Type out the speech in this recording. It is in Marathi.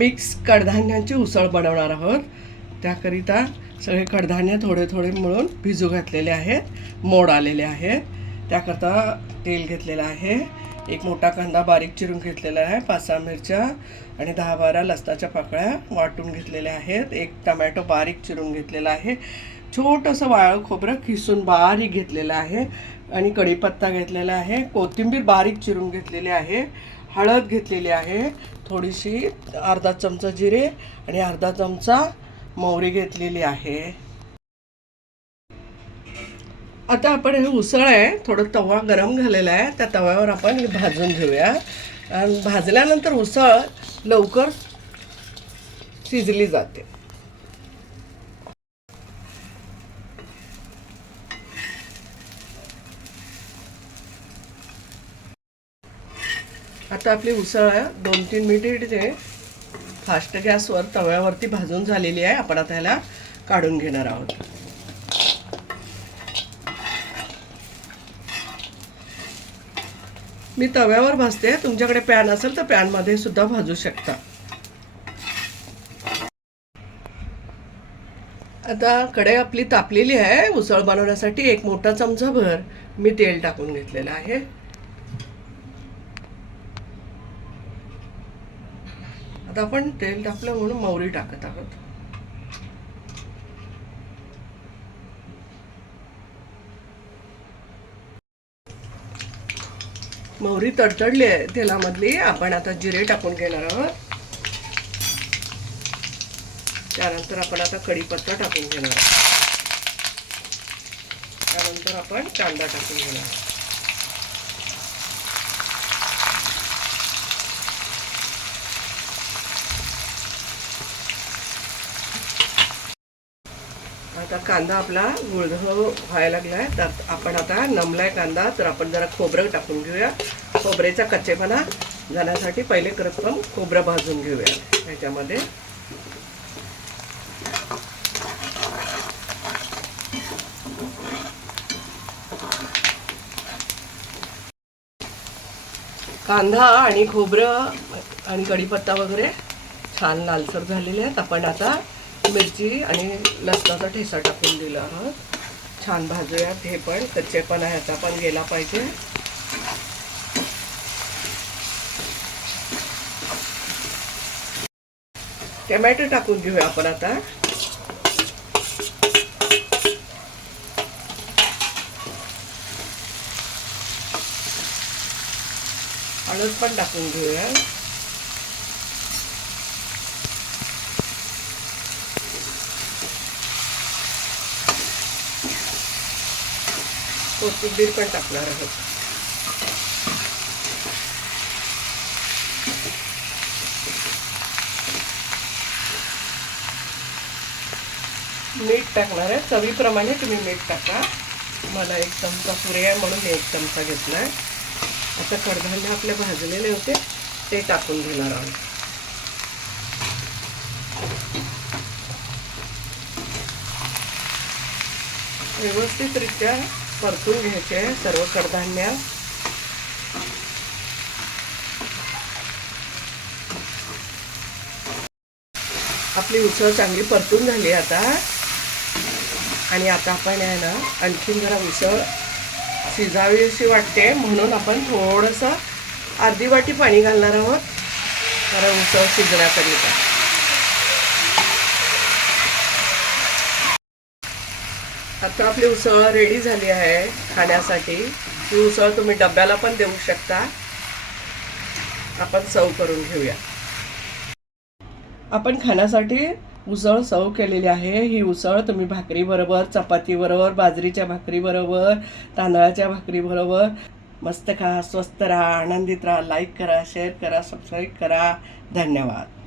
मिक्स कडधान्यांची उसळ बनवणार आहोत. त्याकरिता सगळे कडधान्य थोडे थोडे मिळून भिजू घातलेले आहेत, मोड आलेले आहेत. त्याकरता तेल घेतलेलं आहे. एक मोठा कांदा बारीक चिरून घेतलेला आहे, 5-6 मिरच्या आणि 10-12 लसणाच्या पाकळ्या वाटून घेतलेल्या आहेत. एक टमॅटो बारीक चिरून घेतलेला आहे. छोटंसं वाळं खोबरं किसून बारीक घेतलेलं आहे आणि कढीपत्ता घेतलेला आहे. कोथिंबीर बारीक चिरून घेतलेली आहे. हळद घेतलेली आहे, थोडीशी अर्धा चमचा जिरे आणि अर्धा चमचा मोहरी घेतलेली आहे. आता आपण हे उसळ आहे, थोडं तवा गरम झालेला आहे, त्या तव्यावर आपण हे भाजून घेऊया. आणि भाजल्यानंतर उसळ लवकर शिजली जाते. आता आपली उसळ 2-3 मिनिटे फास्ट गॅसवर तव्यावरती भाजून झालेली आहे. आपण आता ह्याला काढून घेणार आहोत. मी तव्यावर भाजते, तुमच्याकडे पॅन असेल तर पॅनमध्ये सुद्धा भाजू शकता. आता कढई आपली तापलेली आहे. उसळ बनवण्यासाठी एक मोठा चमचाभर मी तेल टाकून घेतलेलं आहे. आता आपण तेल टाकलं म्हणून मोहरी टाकत आहोत. मोहरी तडतडली आहे तेलामधली. आपण आता जिरे टाकून घेणार आहोत. त्यानंतर आपण आता कढीपत्ता टाकून घेणार आहोत. त्यानंतर आपण कांदा टाकून घेणार आहोत. आता कांदा आपला गुळधर व्हायला लागलाय, तर आपण आता नमलाय कांदा, तर आपण जरा खोबरं टाकून घेऊया. खोबऱ्याचा कच्चेपणा जाण्यासाठी पहिले प्रथम खोबरं भाजून घेऊया. ह्याच्यामध्ये कांदा आणि खोबरं आणि कढीपत्ता वगैरे छान लालसर झालेले आहेत. आपण आता मिरची आणि लसणाचा ठेचा टाकून दिला आहोत. छान भाजूयात. हे पण कच्चेपणा ह्याचा पण गेला पाहिजे. टोमॅटो टाकून घेऊया आपण आता. हळद पण टाकून घेऊया. कोथिंबीर पण टाकणार आहोत. मीठ टाकणार आहे. चवीप्रमाणे तुम्ही मीठ टाका. मला 1 चमचा पुरे आहे म्हणून मी 1 चमचा घेतलाय. आता कडधान्य आपले भाजलेले होते ते टाकून घेणार आहोत. व्यवस्थितरित्या परतून घ्यायचे सर्व कडधान्य. आपली उसळ चांगली परतून झाली आता. आणि आता आपण आहे ना आणखीन जरा उसळ शिजावी अशी वाटते म्हणून आपण थोडंसं अर्धी वाटी पाणी घालणार आहोत जरा उसळ शिजण्याकरिता. आता आपली उसळ रेडी झाली आहे खाण्यासाठी. ही उसळ तुम्ही डब्याला पण देऊ शकता. आपण सर्व करून घेऊया. आपण खाण्यासाठी उसळ सर्व केलेली आहे. ही उसळ तुम्ही भाकरीबरोबर, चपातीबरोबर, बाजरीच्या भाकरीबरोबर, तांदळाच्या भाकरीबरोबर मस्त खा. स्वस्त राहा, आनंदित राहा. लाईक करा, शेअर करा, सबस्क्राईब करा. धन्यवाद.